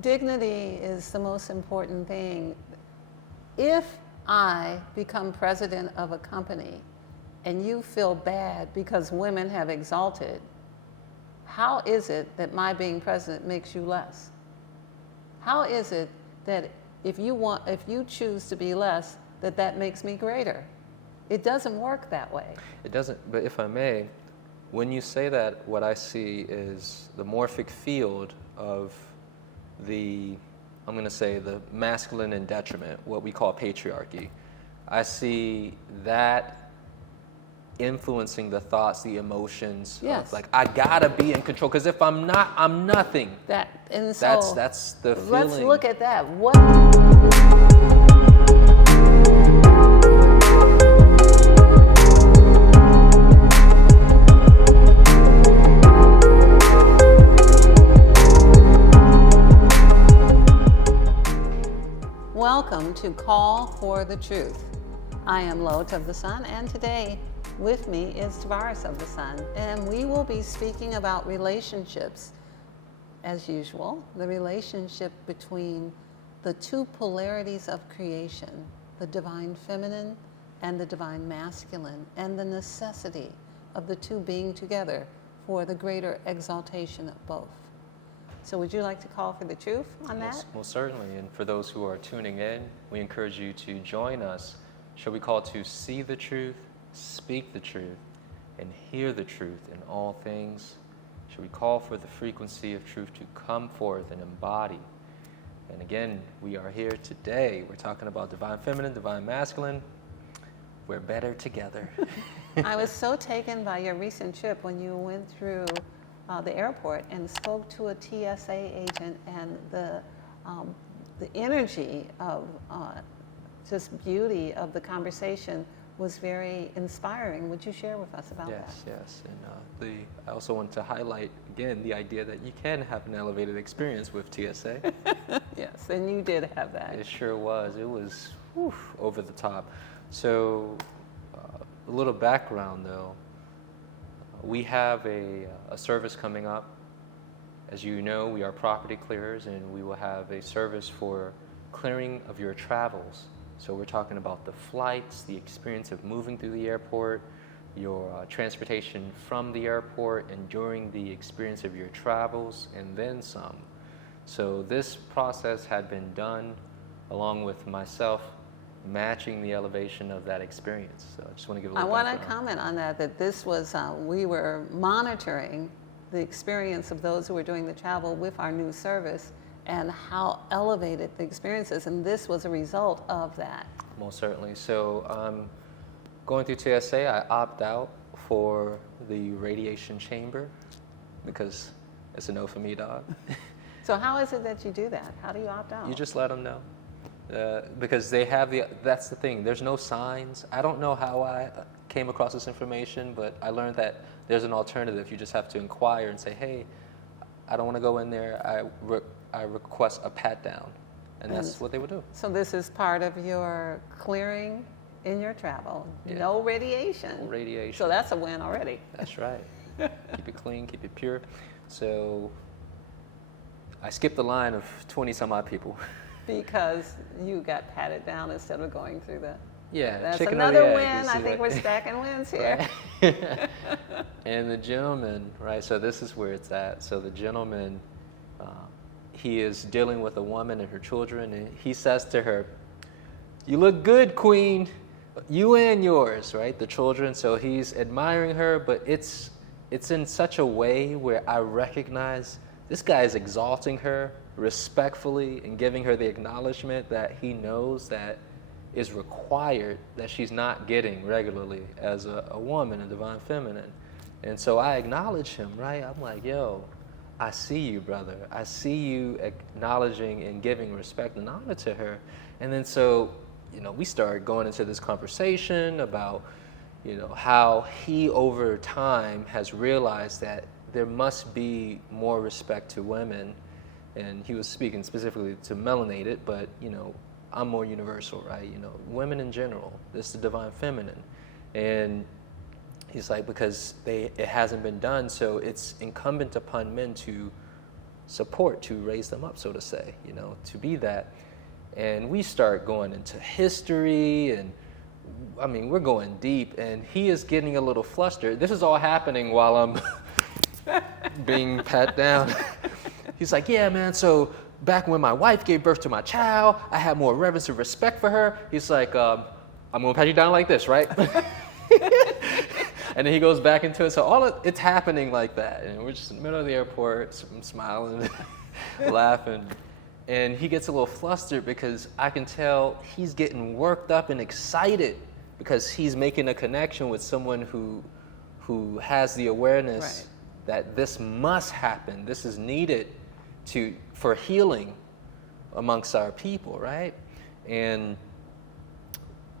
Dignity is the most important thing. If I become president of a company and you feel bad because women have exalted, how is it that my being president makes you less? How is it that if you choose to be less, that makes me greater? It doesn't work that way. It doesn't, but if I may, when you say that, what I see is the morphic field of I'm going to say the masculine in detriment, what we call patriarchy. I see that influencing the thoughts, the emotions. Yes. Of like, I gotta be in control, because if I'm not, I'm nothing. That's the feeling. Let's look at that. Welcome to Call for the Truth. I am LaOta of the Sun, and today with me is Tarvars of the Sun, and we will be speaking about relationships. As usual, the relationship between the two polarities of creation, the divine feminine and the divine masculine, and the necessity of the two being together for the greater exaltation of both. So would you like to call for the truth on that? Most certainly. And for those who are tuning in, we encourage you to join us. Shall we call to see the truth, speak the truth, and hear the truth in all things? Shall we call for the frequency of truth to come forth and embody? And again, we are here today. We're talking about divine feminine, divine masculine. We're better together. I was so taken by your recent trip when you went through the airport and spoke to a TSA agent, and the energy of just beauty of the conversation was very inspiring. Would you share with us about that? Yes. And I also want to highlight again the idea that you can have an elevated experience with TSA. Yes, and you did have that. It sure was. It was over the top. So a little background though. We have a service coming up. As you know, we are property clearers, and we will have a service for clearing of your travels. So we're talking about the flights, the experience of moving through the airport, your transportation from the airport, and during the experience of your travels, and then some. So this process had been done along with myself, matching the elevation of that experience. So I just want to give a little background. I want to comment on that this was, we were monitoring the experience of those who were doing the travel with our new service and how elevated the experience is, and this was a result of that. Most certainly. So going through TSA, I opt out for the radiation chamber because it's a no for me, dog. So how is it that you do that? How do you opt out? You just let them know. Because they have that's the thing, there's no signs. I don't know how I came across this information, but I learned that there's an alternative. You just have to inquire and say, hey, I don't want to go in there. I request a pat down. And that's what they would do. So this is part of your clearing in your travel. Yeah. No radiation. No radiation. So that's a win already. That's right. Keep it clean, keep it pure. So I skipped the line of 20 some odd people. Because you got patted down instead of going through that. Yeah, that's chicken another or the win. egg, I think we're stacking wins here. Right? And the gentleman, right? So this is where it's at. So the gentleman, he is dealing with a woman and her children, and he says to her, "You look good, Queen. You and yours," right? The children. So he's admiring her, but it's in such a way where I recognize this guy is exalting her respectfully and giving her the acknowledgement that he knows that is required, that she's not getting regularly as a woman, a divine feminine. And so I acknowledge him, right? I'm like, yo, I see you, brother. I see you acknowledging and giving respect and honor to her. And then so, we started going into this conversation about, how he over time has realized that there must be more respect to women. And he was speaking specifically to melanated, but, I'm more universal, right? Women in general, this is the divine feminine. And he's like, because it hasn't been done, so it's incumbent upon men to support, to raise them up, so to say, to be that. And we start going into history, and I mean, we're going deep, and he is getting a little flustered. This is all happening while I'm being pat down. He's like, yeah, man, so back when my wife gave birth to my child, I had more reverence and respect for her. He's like, I'm going to pat you down like this, right? And then he goes back into it. So it's happening like that. And we're just in the middle of the airport, I'm smiling, laughing. And he gets a little flustered because I can tell he's getting worked up and excited because he's making a connection with someone who has the awareness that this must happen. This is needed for healing amongst our people, right? And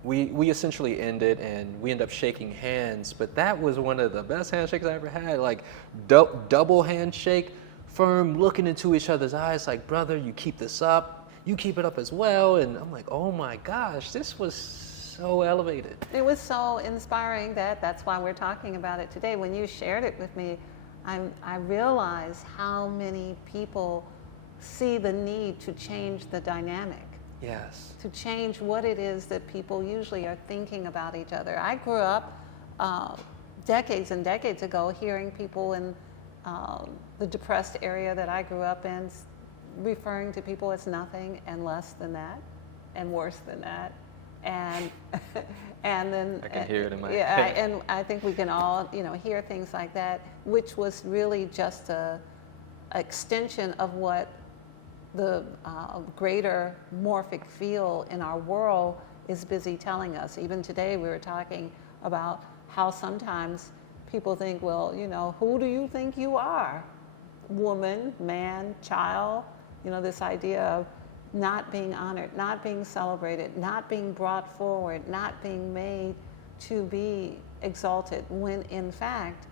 we essentially ended, and we end up shaking hands, but that was one of the best handshakes I ever had, like double handshake, firm, looking into each other's eyes, like, brother, you keep this up, you keep it up as well. And I'm like, oh my gosh, this was so elevated. It was so inspiring that's why we're talking about it today. When you shared it with me, I realized how many people see the need to change the dynamic. Yes. To change what it is that people usually are thinking about each other. I grew up decades and decades ago hearing people in the depressed area that I grew up in referring to people as nothing and less than that and worse than that. And and then I can hear it in my head. And I think we can all hear things like that, which was really just a extension of what the greater morphic field in our world is busy telling us. Even today we were talking about how sometimes people think, well, who do you think you are? Woman, man, child, this idea of not being honored, not being celebrated, not being brought forward, not being made to be exalted, when in fact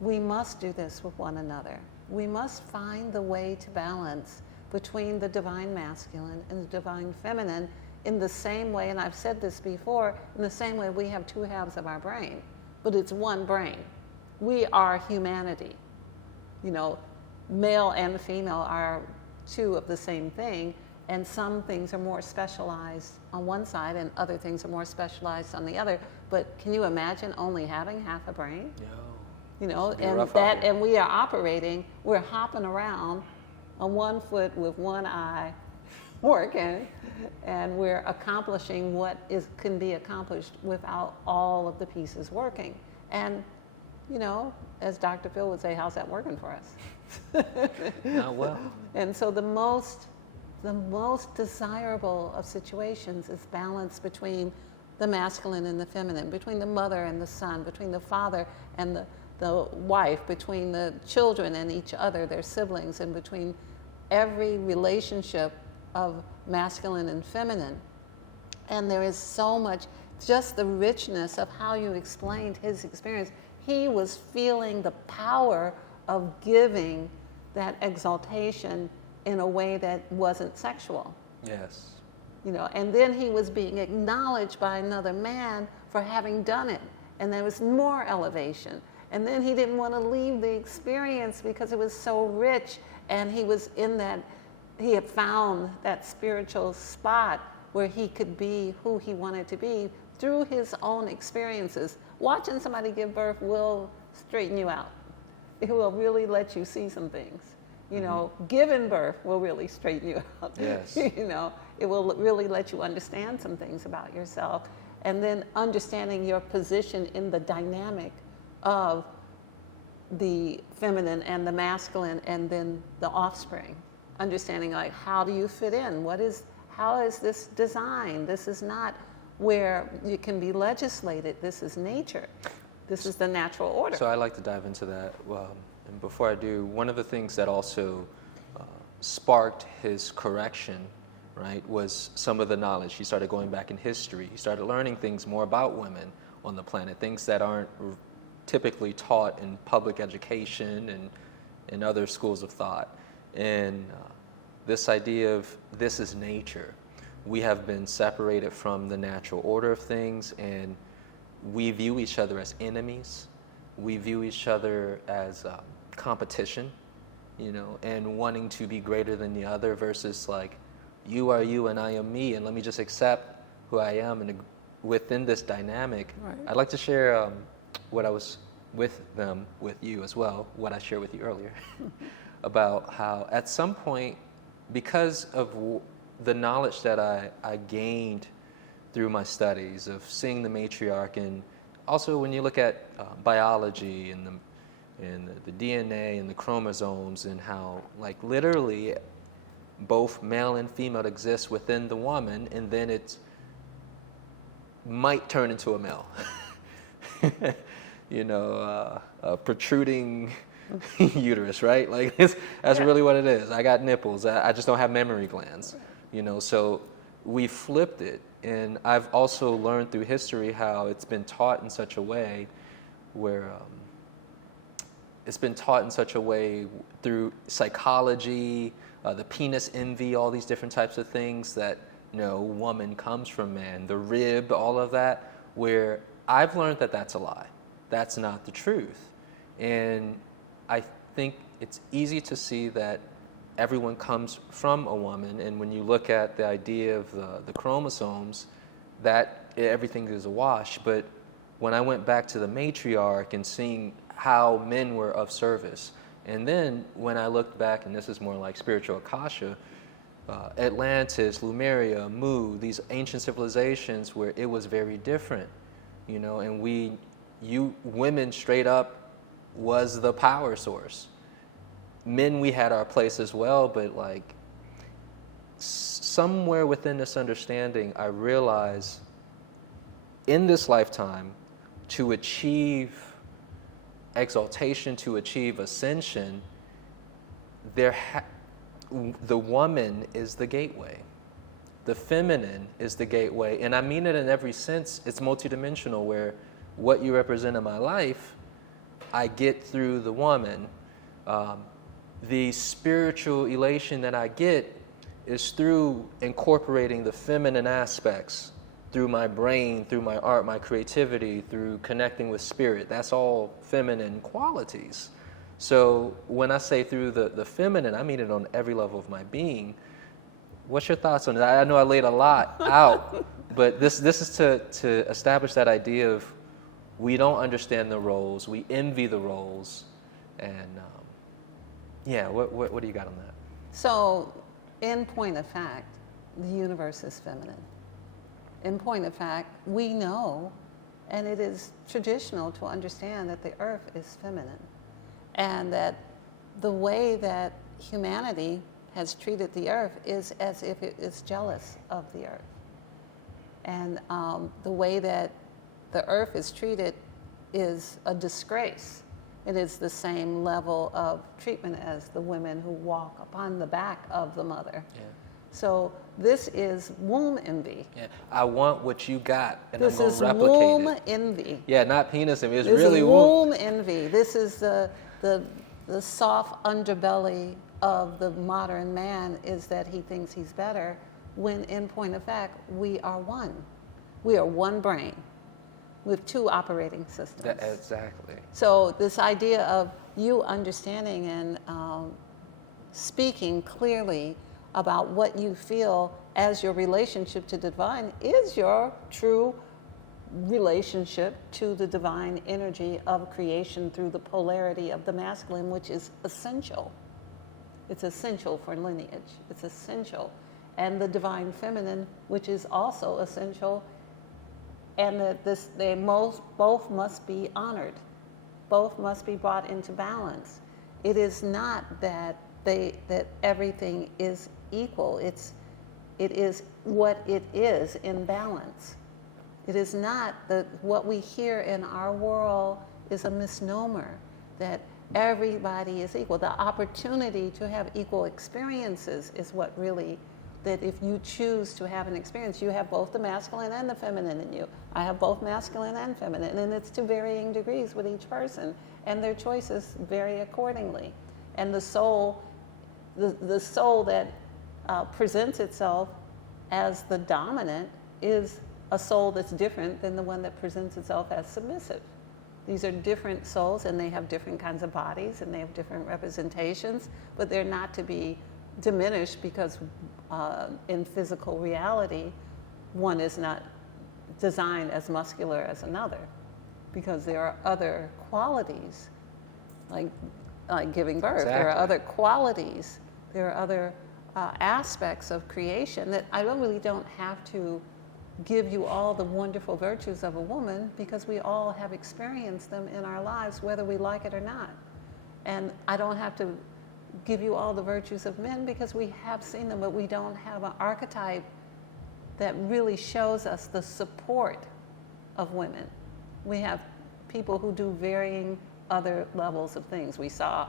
we must do this with one another. We must find the way to balance between the divine masculine and the divine feminine in the same way, and I've said this before, in the same way we have two halves of our brain, but it's one brain. We are humanity. Male and female are two of the same thing, and some things are more specialized on one side and other things are more specialized on the other. But can you imagine only having half a brain? No. And we are operating, we're hopping around on one foot with one eye working, and we're accomplishing what can be accomplished without all of the pieces working. And as Dr. Phil would say, how's that working for us? Not well. And so the most desirable of situations is balance between the masculine and the feminine, between the mother and the son, between the father and the wife, between the children and each other, their siblings, and between every relationship of masculine and feminine. And there is so much, just the richness of how you explained his experience. He was feeling the power of giving that exaltation in a way that wasn't sexual. Yes. And then he was being acknowledged by another man for having done it. And there was more elevation. And then he didn't want to leave the experience because it was so rich. And he was he had found that spiritual spot where he could be who he wanted to be through his own experiences. Watching somebody give birth will straighten you out. It will really let you see some things. Giving birth will really straighten you out. Yes. It will really let you understand some things about yourself. And then understanding your position in the dynamic of the feminine and the masculine, and then the offspring. Understanding, like, how do you fit in? How is this designed? This is not where it can be legislated. This is nature. This is the natural order. So I'd like to dive into that. And before I do, one of the things that also sparked his correction, right, was some of the knowledge. He started going back in history. He started learning things more about women on the planet, things that aren't typically taught in public education and in other schools of thought. And this idea of this is nature. We have been separated from the natural order of things, and we view each other as enemies. We view each other as competition. you know, and wanting to be greater than the other versus like, you are you and I am me, and let me just accept who I am. And within this dynamic, Right. I'd like to share what I was with you as well, what I shared with you earlier, about how at some point, because of the knowledge that I gained through my studies of seeing the matriarch, and also when you look at biology and the DNA and the chromosomes, and how like literally both male and female exist within the woman, and then it might turn into a male. You know, a protruding uterus, right? Like that's really what it is. I got nipples. I just don't have mammary glands. You know, so we flipped it, and I've also learned through history how it's been taught in such a way where it's been taught in such a way through psychology, the penis envy, all these different types of things that, you know, woman comes from man, the rib, all of that, where I've learned that that's a lie. That's not the truth. And I think it's easy to see that everyone comes from a woman, and when you look at the idea of the chromosomes, that everything is a wash. But when I went back to the matriarch and seeing how men were of service, and then when I looked back, and this is more like spiritual Akasha, Atlantis, Lemuria, Mu, these ancient civilizations where it was very different, you know, and women straight up was the power source. Men, we had our place as well, but like somewhere within this understanding, I realized in this lifetime, to achieve exaltation, to achieve ascension, the woman is the gateway. The feminine is the gateway. And I mean it in every sense. It's multidimensional, where what you represent in my life, I get through the woman. The spiritual elation that I get is through incorporating the feminine aspects through my brain, through my art, my creativity, through connecting with spirit. That's all feminine qualities. So when I say through the feminine, I mean it on every level of my being. What's your thoughts on that? I know I laid a lot out, but this is to establish that idea of we don't understand the roles, we envy the roles, and what do you got on that? So, in point of fact, the universe is feminine. In point of fact, we know, and it is traditional to understand that the earth is feminine, and that the way that humanity has treated the earth is as if it is jealous of the earth. And the way that the earth is treated is a disgrace. It is the same level of treatment as the women who walk upon the back of the mother. Yeah. So this is womb envy. Yeah, I want what you got, and this I'm going to replicate it. This is womb envy. envy. Yeah, not penis envy. It's this really is womb envy. This is the soft underbelly of the modern man, is that he thinks he's better, when in point of fact, we are one. We are one brain with two operating systems. Exactly. So this idea of you understanding and speaking clearly about what you feel as your relationship to the divine is your true relationship to the divine energy of creation through the polarity of the masculine, which is essential. It's essential for lineage. It's essential. And the divine feminine, which is also essential, and that both must be honored. Both must be brought into balance. It is not that everything is equal. It is what it is in balance. It is not that what we hear in our world is a misnomer, that everybody is equal. The opportunity to have equal experiences is what really, that if you choose to have an experience, you have both the masculine and the feminine in you. I have both masculine and feminine, and it's to varying degrees with each person, and their choices vary accordingly. And the soul that presents itself as the dominant is a soul that's different than the one that presents itself as submissive. These are different souls, and they have different kinds of bodies, and they have different representations, but they're not to be diminished because in physical reality, one is not designed as muscular as another, because there are other qualities, like giving birth. Exactly. There are other qualities. There are other aspects of creation that I really don't have to give you all the wonderful virtues of a woman, because we all have experienced them in our lives, whether we like it or not. And I don't have to give you all the virtues of men, because we have seen them, but we don't have an archetype that really shows us the support of women. We have people who do varying other levels of things. We saw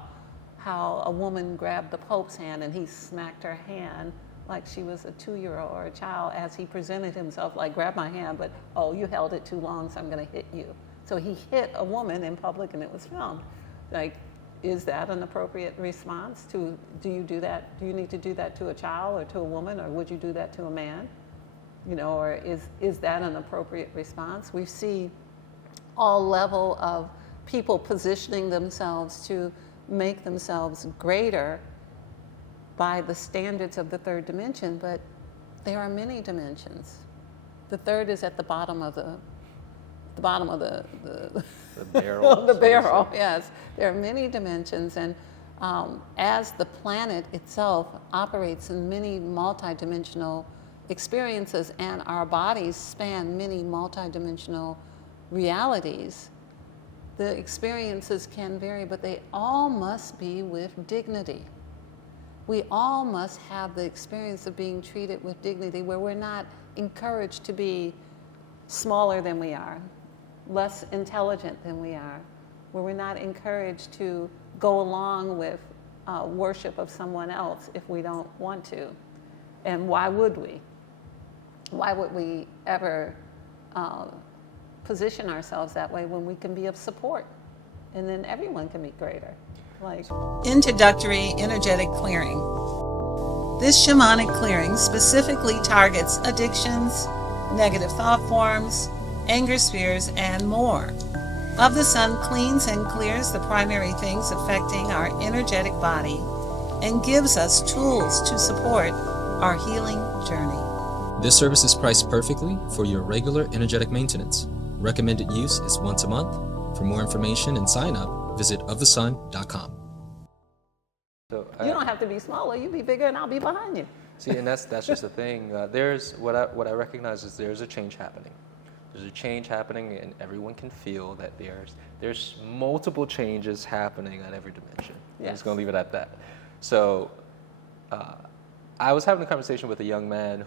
how a woman grabbed the Pope's hand and he smacked her hand like she was a 2-year-old or a child, as he presented himself, like, grab my hand, but, oh, you held it too long, so I'm gonna hit you. So he hit a woman in public, and it was filmed. Like, is that an appropriate response to, do you do that? Do you need to do that to a child or to a woman, or would you do that to a man? You know, or is that an appropriate response? We see all level of people positioning themselves to make themselves greater by the standards of the third dimension, but there are many dimensions. The third is at the bottom of the barrel. The barrel, yes. There are many dimensions, and as the planet itself operates in many multidimensional experiences, and our bodies span many multidimensional realities, the experiences can vary, but they all must be with dignity. We all must have the experience of being treated with dignity, where we're not encouraged to be smaller than we are, less intelligent than we are, where we're not encouraged to go along with worship of someone else if we don't want to. And why would we? Why would we ever position ourselves that way when we can be of support, and then everyone can be greater? Like Introductory Energetic Clearing. This shamanic clearing specifically targets addictions, negative thought forms, anger spheres, and more. Of the Sun cleans and clears the primary things affecting our energetic body and gives us tools to support our healing journey. This service is priced perfectly for your regular energetic maintenance. Recommended use is once a month. For more information and sign up, visit ofthesun.com. So You don't have to be smaller. You be bigger, and I'll be behind you. see, and that's just the thing. There's what I recognize is there's a change happening. There's a change happening, and everyone can feel that there's multiple changes happening at every dimension. Yes. I'm just gonna leave it at that. So I was having a conversation with a young man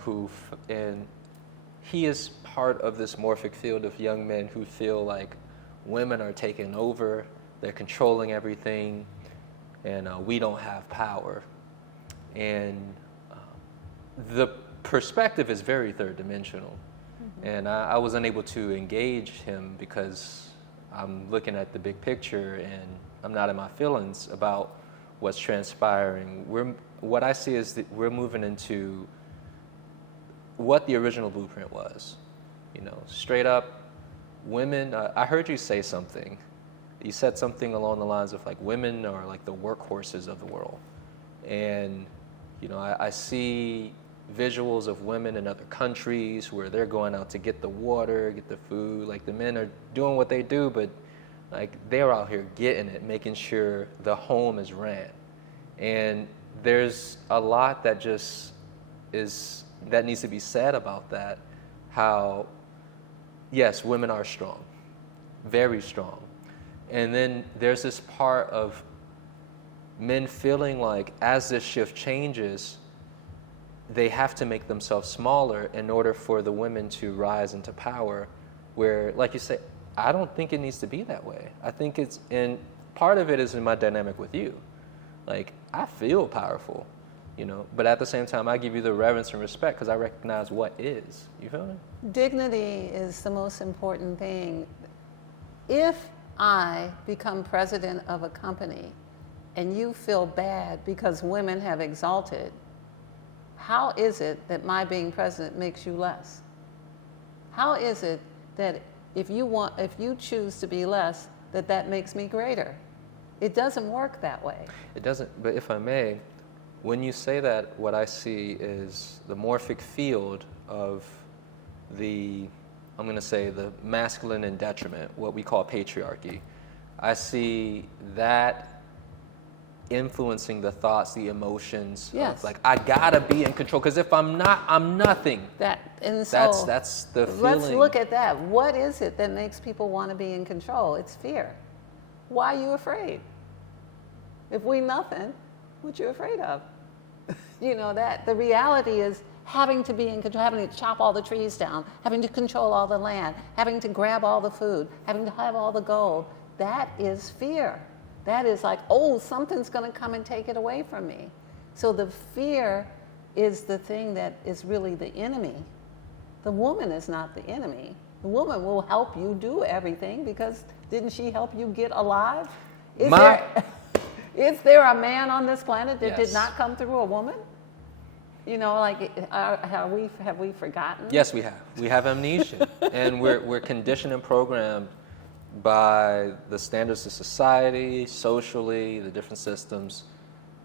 and he is part of this morphic field of young men who feel like women are taking over, they're controlling everything, and we don't have power. And the perspective is very third dimensional. Mm-hmm. And I was unable to engage him because I'm looking at the big picture and I'm not in my feelings about what's transpiring. What I see is that we're moving into what the original blueprint was. You know, straight up, women, I heard you say something. You said something along the lines of like women are like the workhorses of the world. And, you know, I see visuals of women in other countries where they're going out to get the water, get the food. Like the men are doing what they do, but like they're out here getting it, making sure the home is ran. And there's a lot that that needs to be said about that. How, yes, women are strong, very strong. And then there's this part of men feeling like as this shift changes, they have to make themselves smaller in order for the women to rise into power, where, like you say, I don't think it needs to be that way. I think and part of it is in my dynamic with you. Like, I feel powerful, you know, but at the same time, I give you the reverence and respect because I recognize what is. You feel me? Dignity is the most important thing. If I become president of a company and you feel bad because women have exalted, how is it that my being president makes you less? How is it that if you choose to be less, that makes me greater. It doesn't work that way. It doesn't, but if I may, when you say that, what I see is the morphic field of the, I'm going to say, the masculine in detriment, what we call patriarchy. I see that influencing the thoughts, the emotions. Yes. Of like, I gotta be in control, because if I'm not, I'm nothing. And so That's the feeling. let's look at that. What is it that makes people want to be in control? It's fear. Why are you afraid? If we nothing, what you afraid of? You know, that the reality is having to be in control, having to chop all the trees down, having to control all the land, having to grab all the food, having to have all the gold. That is fear. That is like, oh, something's going to come and take it away from me. So the fear is the thing that is really the enemy. The woman is not the enemy. The woman will help you do everything, because didn't she help you get alive? Is there a man on this planet that did not come through a woman? You know, like, have we forgotten? Yes, we have. We have amnesia. And we're conditioned and programmed by the standards of society, socially, the different systems,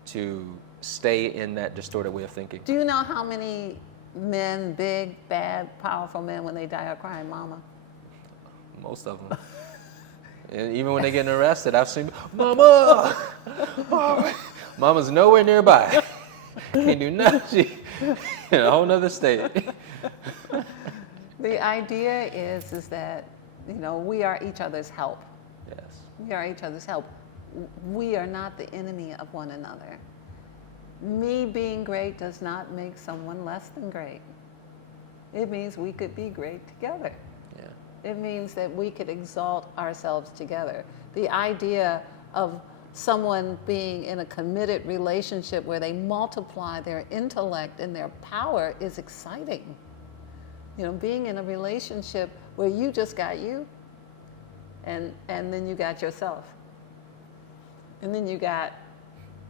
to stay in that distorted way of thinking. Do you know how many men, big, bad, powerful men, when they die are crying, mama? Most of them. And even when they get arrested, I've seen, mama! Mama's nowhere nearby. Can't do nothing. She in a whole nother state. The idea is that, you know, we are each other's help. Yes. We are each other's help. We are not the enemy of one another. Me being great does not make someone less than great. It means we could be great together. Yeah. It means that we could exalt ourselves together. The idea of someone being in a committed relationship where they multiply their intellect and their power is exciting. You know, being in a relationship where you just got you, and then you got yourself, and then you got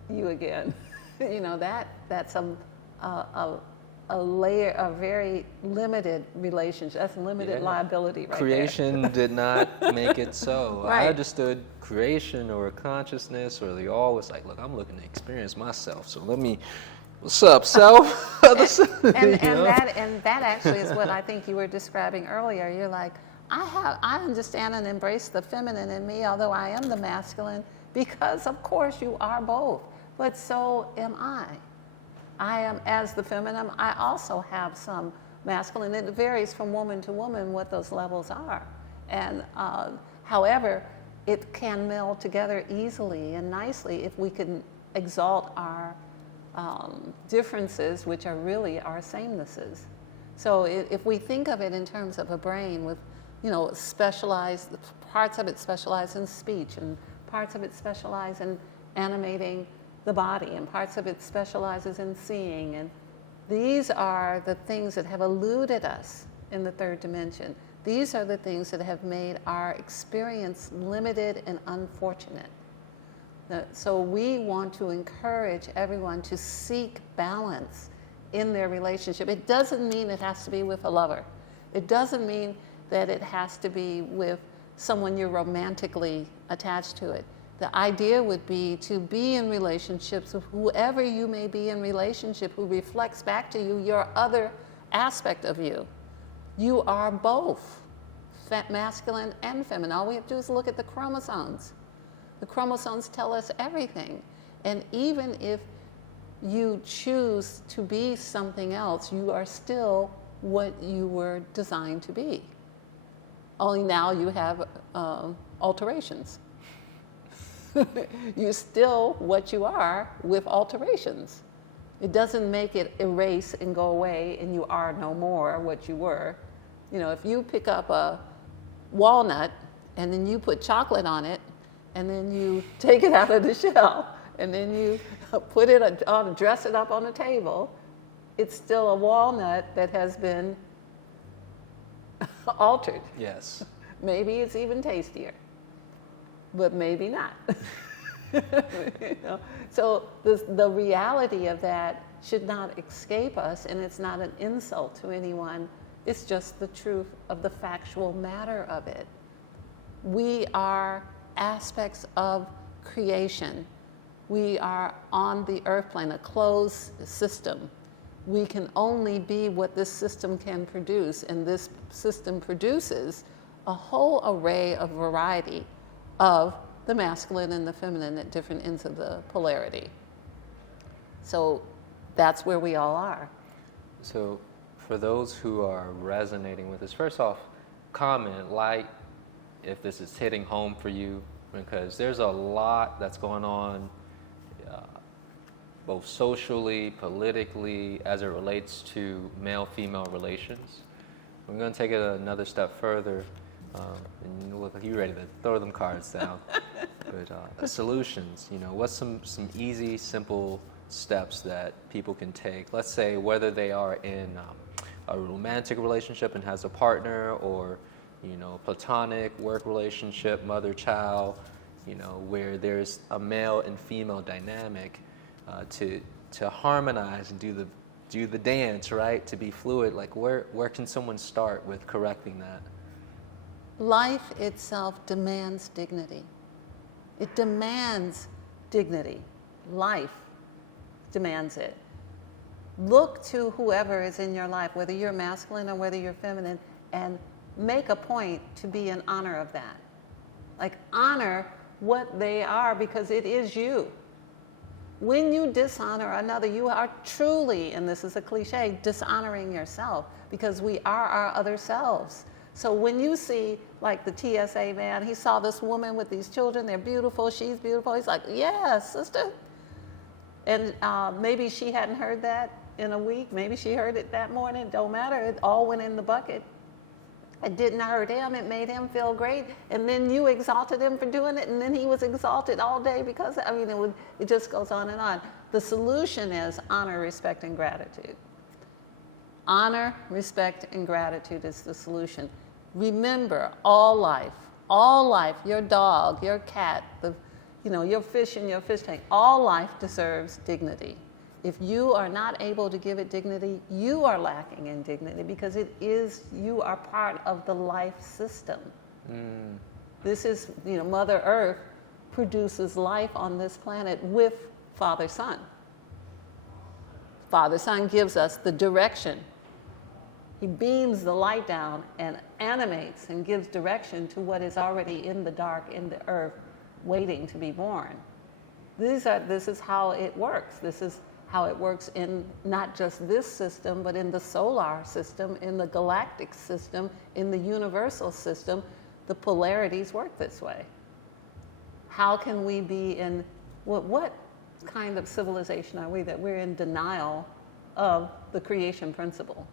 you again. You know, that's a layer, a very limited relationship. That's limited liability right Creation there. did not make it so. Right. I understood creation or consciousness or the all was like, look, I'm looking to experience myself. So let me, what's up, self? and that actually is what I think you were describing earlier. You're like, I understand and embrace the feminine in me, although I am the masculine, because of course you are both, but so am I. I am, as the feminine, I also have some masculine. It varies from woman to woman what those levels are. And however, it can meld together easily and nicely if we can exalt our differences, which are really our samenesses. So if we think of it in terms of a brain with, you know, specialized, parts of it specialize in speech, and parts of it specialize in animating the body, and parts of it specializes in seeing, and these are the things that have eluded us in the third dimension. These are the things that have made our experience limited and unfortunate. So we want to encourage everyone to seek balance in their relationship. It doesn't mean it has to be with a lover. It doesn't mean that it has to be with someone you're romantically attached to it. The idea would be to be in relationships with whoever you may be in relationship, who reflects back to you your other aspect of you. You are both masculine and feminine. All we have to do is look at the chromosomes. The chromosomes tell us everything. And even if you choose to be something else, you are still what you were designed to be. Only now you have alterations. You're still what you are with alterations. It doesn't make it erase and go away and you are no more what you were. You know, if you pick up a walnut and then you put chocolate on it and then you take it out of the shell and then you put it on, dress it up on a table, it's still a walnut that has been altered. Yes. Maybe it's even tastier, but maybe not. You know? So the reality of that should not escape us, and it's not an insult to anyone. It's just the truth of the factual matter of it. We are aspects of creation. We are on the earth plane, a closed system. We can only be what this system can produce, and this system produces a whole array of variety of the masculine and the feminine at different ends of the polarity. So that's where we all are. So for those who are resonating with this, first off, comment, like, if this is hitting home for you, because there's a lot that's going on both socially, politically, as it relates to male-female relations. We're going to take it another step further, and you look like you're ready to throw them cards down. But solutions, what's some easy, simple steps that people can take? Let's say whether they are in a romantic relationship and has a partner, or platonic work relationship, mother-child, where there's a male and female dynamic, to harmonize and do the dance, right? To be fluid. Like where can someone start with correcting that? Life itself demands dignity. It demands dignity. Life demands it. Look to whoever is in your life, whether you're masculine or whether you're feminine, and make a point to be in honor of that. Like, honor what they are, because it is you. When you dishonor another, you are truly, and this is a cliche, dishonoring yourself, because we are our other selves. So when you see, like the TSA man, he saw this woman with these children, they're beautiful, she's beautiful. He's like, yeah, sister. And maybe she hadn't heard that in a week. Maybe she heard it that morning. Don't matter. It all went in the bucket. It didn't hurt him. It made him feel great. And then you exalted him for doing it, and then he was exalted all day because, it just goes on and on. The solution is honor, respect, and gratitude. Honor, respect, and gratitude is the solution. Remember, all life, your dog, your cat, your fish in your fish tank, all life deserves dignity. If you are not able to give it dignity, you are lacking in dignity, because you are part of the life system. This is, Mother Earth produces life on this planet with Father Son. Father Son gives us the direction. He beams the light down and animates and gives direction to what is already in the dark, in the earth, waiting to be born. This is how it works. This is how it works in not just this system, but in the solar system, in the galactic system, in the universal system. The polarities work this way. How can we be in, what kind of civilization are we that we're in denial of the creation principle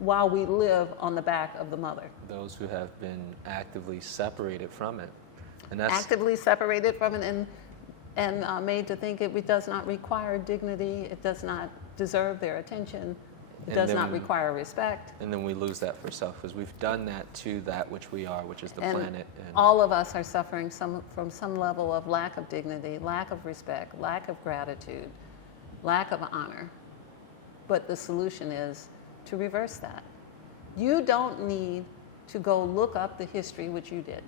while we live on the back of the mother? Those who have been actively separated from it. And that's actively separated from it and made to think it does not require dignity, it does not deserve their attention, it does not require respect. And then we lose that for self, because we've done that to that which we are, which is the planet. And all of us are suffering from some level of lack of dignity, lack of respect, lack of gratitude, lack of honor. But the solution is to reverse that. You don't need to go look up the history, which you did.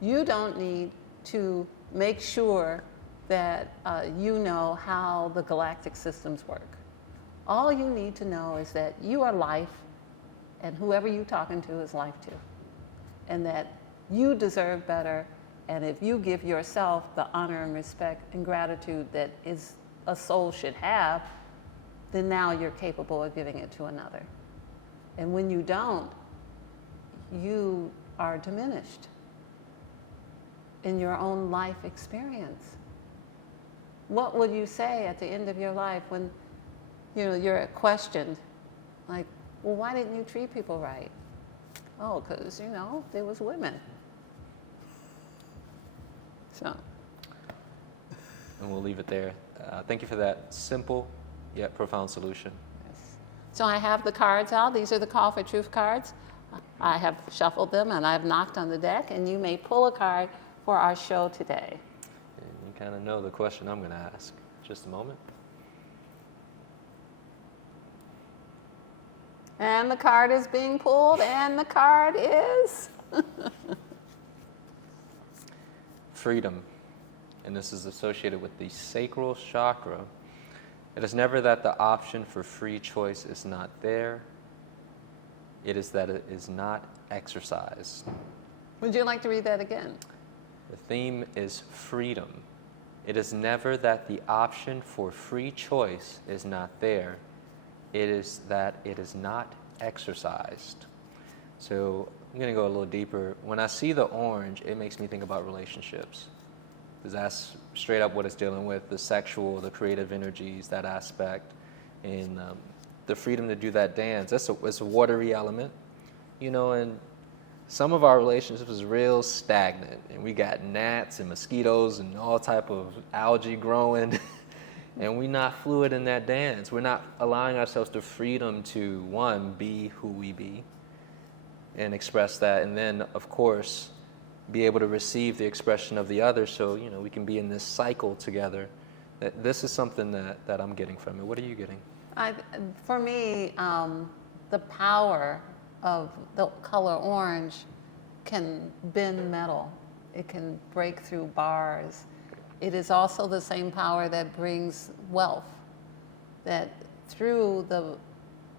You don't need to make sure that you know how the galactic systems work. All you need to know is that you are life, and whoever you're talking to is life too. And that you deserve better, and if you give yourself the honor and respect and gratitude that a soul should have, then now you're capable of giving it to another. And when you don't, you are diminished in your own life experience. What would you say at the end of your life when you're questioned, like, well, why didn't you treat people right? Oh, because, there was women. So. And we'll leave it there. Thank you for that simple yet profound solution. Yes. So I have the cards out. These are the Call for Truth cards. I have shuffled them and I've knocked on the deck, and you may pull a card for our show today. And you kind of know the question I'm going to ask. Just a moment. And the card is being pulled, and the card is freedom, and this is associated with the sacral chakra. It is never that the option for free choice is not there. It is that it is not exercised. Would you like to read that again? The theme is freedom. It is never that the option for free choice is not there. It is that it is not exercised. So I'm going to go a little deeper. When I see the orange, it makes me think about relationships. Because that's straight up what it's dealing with, the sexual, the creative energies, that aspect, and the freedom to do that dance. It's a watery element, you know, and some of our relationships is real stagnant, and we got gnats and mosquitoes and all type of algae growing, and we're not fluid in that dance. We're not allowing ourselves the freedom to, one, be who we be and express that, and then, of course, be able to receive the expression of the other, so, you know, we can be in this cycle together. This is something that I'm getting from it. What are you getting? For me, the power of the color orange can bend metal. It can break through bars. It is also the same power that brings wealth, that through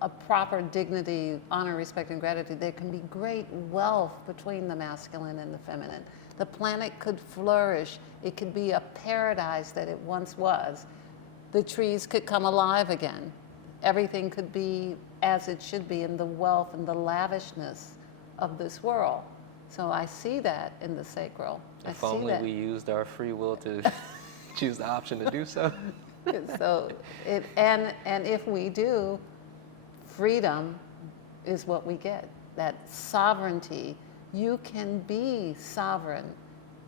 a proper dignity, honor, respect, and gratitude, there can be great wealth between the masculine and the feminine. The planet could flourish. It could be a paradise that it once was. The trees could come alive again. Everything could be as it should be in the wealth and the lavishness of this world. So I see that in the sacral. If only we used our free will to choose the option to do so. So and if we do, freedom is what we get. That sovereignty. You can be sovereign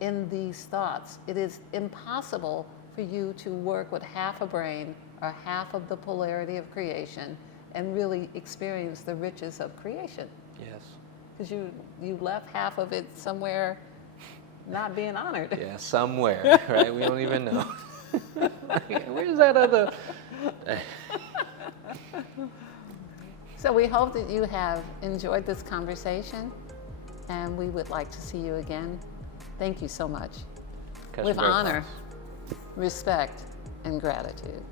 in these thoughts. It is impossible for you to work with half a brain or half of the polarity of creation and really experience the riches of creation. Yes. Because you left half of it somewhere not being honored. Yeah, somewhere, right? We don't even know. Where's that other? So we hope that you have enjoyed this conversation, and we would like to see you again. Thank you so much. With honor, respect, and gratitude.